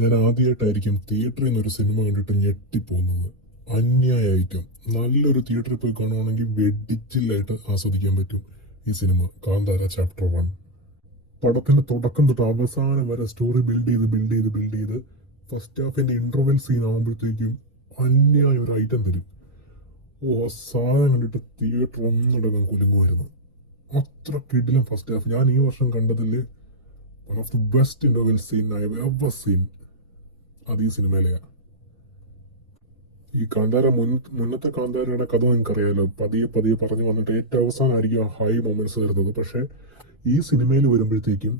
ഞാൻ ആദ്യമായിട്ടായിരിക്കും തിയേറ്ററിൽ നിന്ന് ഒരു സിനിമ കണ്ടിട്ട് ഞെട്ടിപ്പോകുന്നത്. അന്യായമായിട്ടും നല്ലൊരു തിയേറ്ററിൽ പോയി കാണുവാണെങ്കിൽ വെഡിച്ചിലായിട്ട് ആസ്വദിക്കാൻ പറ്റും ഈ സിനിമ കാന്താര ചാപ്റ്റർ 1. പടത്തിന്റെ തുടക്കം തൊട്ട് അവസാനം വരെ സ്റ്റോറി ബിൽഡ് ചെയ്ത് ഫസ്റ്റ് ഹാഫിന്റെ ഇന്റർവെൽ സീൻ ആകുമ്പോഴത്തേക്കും അന്യായ ഒരു ഐറ്റം തരും. ആ സാധനം കണ്ടിട്ട് തിയേറ്റർ ഒന്നടങ്കം കുലുങ്ങുമായിരുന്നു. അത്ര കിടിലം ഫസ്റ്റ് ഹാഫ്. ഞാൻ ഈ വർഷം കണ്ടതിൽ one of the best interval scene I have ever seen അത് ഈ സിനിമയിലെയാണ്. ഈ കാന്താര മുന്നത്തെ കാന്താരയുടെ കഥ നിങ്ങൾക്കറിയാലോ. പതിയെ പതിയെ പറഞ്ഞു വന്നിട്ട് ഏറ്റവും അവസാനമായിരിക്കും ആ ഹൈ മൊമെന്റ്സ് വരുന്നത്. പക്ഷെ ഈ സിനിമയിൽ വരുമ്പോഴത്തേക്കും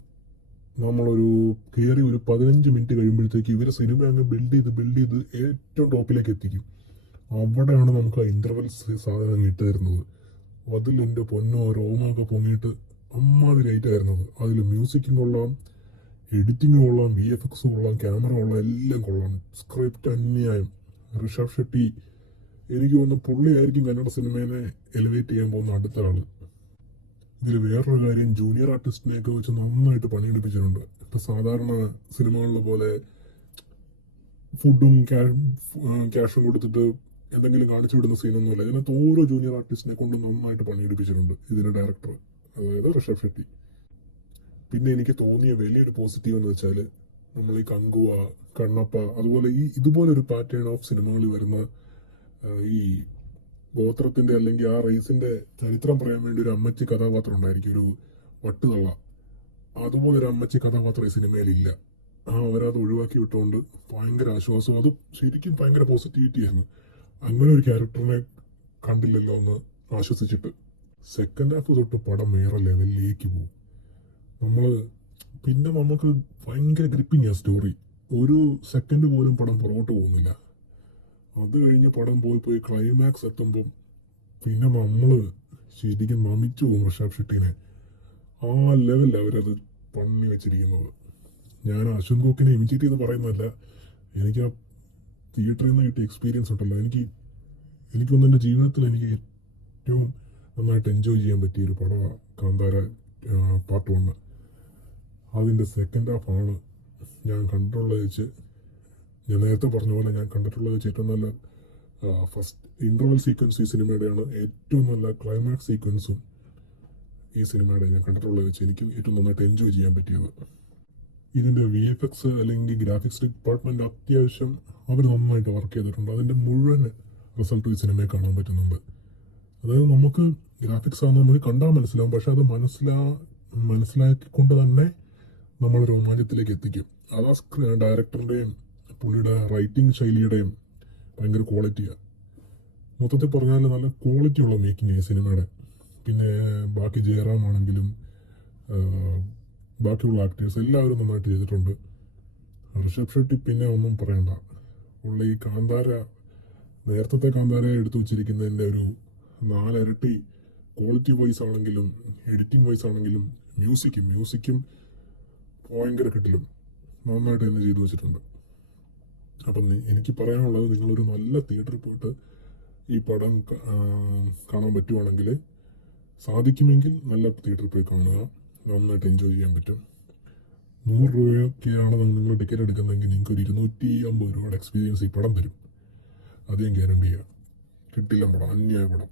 നമ്മളൊരു കയറി ഒരു 15 മിനിറ്റ് കഴിയുമ്പോഴത്തേക്കും ഇവര് സിനിമ അങ്ങ് ബിൽഡ് ചെയ്ത് ഏറ്റവും ടോപ്പിലേക്ക് എത്തിക്കും. അവിടെയാണ് നമുക്ക് ആ ഇന്റർവെൽ സാധനം ഇട്ട് തരുന്നത്. അതിൽ എൻ്റെ പൊന്നോ രോമൊക്കെ പൊങ്ങിയിട്ട് അമ്മാതിരി ലൈറ്റ് ആയിരുന്നത്. അതിൽ മ്യൂസിക്കും കൊള്ളാം, എഡിറ്റിംഗ് കൊള്ളാം, VFX കൊള്ളാം, ക്യാമറ കൊള്ളാം, എല്ലാം കൊള്ളാം. സ്ക്രിപ്റ്റ് അന്യായം. ഋഷഭ് ഷെട്ടി എനിക്ക് തോന്നുന്നു പുള്ളിയായിരിക്കും കന്നഡ സിനിമയെ എലിവേറ്റ് ചെയ്യാൻ പോകുന്ന അടുത്ത ആള്. ഇതിൽ വേറൊരു കാര്യം, ജൂനിയർ ആർട്ടിസ്റ്റിനെയൊക്കെ വെച്ച് നന്നായിട്ട് പണിയെടുപ്പിച്ചിട്ടുണ്ട്. ഇപ്പൊ സാധാരണ സിനിമകളിലെ പോലെ ഫുഡും ക്യാഷും കൊടുത്തിട്ട് എന്തെങ്കിലും കാണിച്ചു വിടുന്ന സീനൊന്നുമില്ല. ഇതിനകത്ത് ഓരോ ജൂനിയർ ആർട്ടിസ്റ്റിനെ കൊണ്ട് നന്നായിട്ട് പണിയെടുപ്പിച്ചിട്ടുണ്ട് ഇതിന്റെ ഡയറക്ടർ, അതായത് ഋഷഭ് ഷെട്ടി. പിന്നെ എനിക്ക് തോന്നിയ വലിയൊരു പോസിറ്റീവ് എന്ന് വെച്ചാൽ നമ്മൾ ഈ കങ്കുവ, കണ്ണപ്പ, അതുപോലെ ഇതുപോലെ ഒരു പാറ്റേൺ ഓഫ് സിനിമകളിൽ വരുന്ന ഈ ഗോത്രത്തിന്റെ അല്ലെങ്കിൽ ആ റേസിന്റെ ചരിത്രം പറയാൻ വേണ്ടി ഒരു അമ്മച്ചി കഥാപാത്രം ഉണ്ടായിരിക്കും, ഒരു വട്ടുതള്ള. അതുപോലെ ഒരു അമ്മച്ചി കഥാപാത്രം ഈ സിനിമയിലില്ല. അവരത് ഒഴിവാക്കി വിട്ടുകൊണ്ട് ഭയങ്കര ആശ്വാസം. അത് ശരിക്കും ഭയങ്കര പോസിറ്റിവിറ്റി ആയിരുന്നു. അങ്ങനെ ഒരു ക്യാരക്ടറിനെ കണ്ടില്ലല്ലോ എന്ന് ആശ്വസിച്ചിട്ട്. സെക്കൻഡ് ഹാഫ് തൊട്ട് പടം വേറെ ലെവലിലേക്ക് പോകും. പിന്നെ നമുക്ക് ഭയങ്കര ഗ്രിപ്പിംഗ് ആ സ്റ്റോറി. ഒരു സെക്കൻഡ് പോലും പടം പുറകോട്ട് പോകുന്നില്ല. അത് കഴിഞ്ഞ് പടം പോയി ക്ലൈമാക്സ് എത്തുമ്പം പിന്നെ നമ്മള് ശരിക്കും നമിച്ചു പോകും ഋഷഭ് ഷെട്ടിനെ. ആ ലെവലിൽ അവരത് പണി വെച്ചിരിക്കുന്നത്. ഞാൻ അശ്വിൻ ഗോക്കിനെ ഇമിറ്റേറ്റ് ചെയ്ത് പറയുന്നതല്ല, എനിക്ക് ആ തിയേറ്ററിൽ നിന്ന് കിട്ടിയ എക്സ്പീരിയൻസ് ഉണ്ടല്ലോ, എനിക്കൊന്നും എൻ്റെ ജീവിതത്തിൽ എനിക്ക് ഏറ്റവും നന്നായിട്ട് എൻജോയ് ചെയ്യാൻ പറ്റിയൊരു പടമാണ് കാന്താര പാർട്ട് 1. അതിൻ്റെ സെക്കൻഡ് ഹാഫാണ് ഞാൻ കണ്ടിട്ടുള്ളത് വെച്ച്, ഞാൻ നേരത്തെ പറഞ്ഞ പോലെ ഞാൻ കണ്ടിട്ടുള്ളത് വെച്ച് ഏറ്റവും നല്ല ഫസ്റ്റ് ഇന്റർവൽ സീക്വൻസ് ഈ സിനിമയുടെയാണ്. ഏറ്റവും നല്ല ക്ലൈമാക്സ് സീക്വൻസും ഈ സിനിമയുടെ ഞാൻ കണ്ടിട്ടുള്ളത് വെച്ച് എനിക്ക് ഏറ്റവും നന്നായിട്ട് എൻജോയ് ചെയ്യാൻ പറ്റിയത്. ഇതിൻ്റെ VFX അല്ലെങ്കിൽ ഗ്രാഫിക്സ് ഡിപ്പാർട്ട്മെന്റ് അത്യാവശ്യം അവർ നന്നായിട്ട് വർക്ക് ചെയ്തിട്ടുണ്ട്. അതിൻ്റെ മുഴുവൻ റിസൾട്ട് ഈ സിനിമയെ കാണാൻ പറ്റുന്നുണ്ട്. അതായത് നമുക്ക് ഗ്രാഫിക്സ് ആണെന്ന് നമുക്ക് കണ്ടാൽ മനസ്സിലാവും, പക്ഷെ അത് മനസ്സിലാക്കിക്കൊണ്ട് തന്നെ നമ്മൾ രോമാഞ്ചത്തിലേക്ക് എത്തിക്കും. അതാ ഡയറക്ടറുടെയും പുള്ളിയുടെ റൈറ്റിംഗ് ശൈലിയുടെയും ഭയങ്കര ക്വാളിറ്റിയാണ്. മൊത്തത്തിൽ പറഞ്ഞാൽ നല്ല ക്വാളിറ്റിയുള്ള മേക്കിംഗ് ഈ സിനിമയുടെ. പിന്നെ ബാക്കി ജയറാം ആണെങ്കിലും ബാക്കിയുള്ള ആക്ടേഴ്സ് എല്ലാവരും നന്നായിട്ട് ചെയ്തിട്ടുണ്ട്. ഋഷഭ് ഷെട്ടി പിന്നെ ഒന്നും പറയണ്ട. പുള്ളി നേരത്തെ കാന്താരയെ എടുത്തു വച്ചിരിക്കുന്നതിൻ്റെ ഒരു 4 ഇരട്ടി ക്വാളിറ്റി വൈസ് ആണെങ്കിലും എഡിറ്റിംഗ് വൈസ് ആണെങ്കിലും മ്യൂസിക്കും ഭയങ്കര കിട്ടിലും നന്നായിട്ട് തന്നെ ചെയ്തു വെച്ചിട്ടുണ്ട്. അപ്പം എനിക്ക് പറയാനുള്ളത്, നിങ്ങളൊരു നല്ല തിയേറ്ററിൽ പോയിട്ട് ഈ പടം കാണാൻ പറ്റുവാണെങ്കിൽ, സാധിക്കുമെങ്കിൽ നല്ല തിയേറ്ററിൽ പോയി കാണുക. നന്നായിട്ട് എൻജോയ് ചെയ്യാൻ പറ്റും. 100 രൂപയൊക്കെയാണ് നിങ്ങൾ ടിക്കറ്റ് എടുക്കുന്നതെങ്കിൽ നിങ്ങൾക്ക് ഒരു 250 രൂപയുടെ എക്സ്പീരിയൻസ് ഈ പടം തരും. അത് ഞാൻ ഗ്യാരണ്ടി ചെയ്യാം. കിട്ടില്ല പടം, അന്യായ പടം.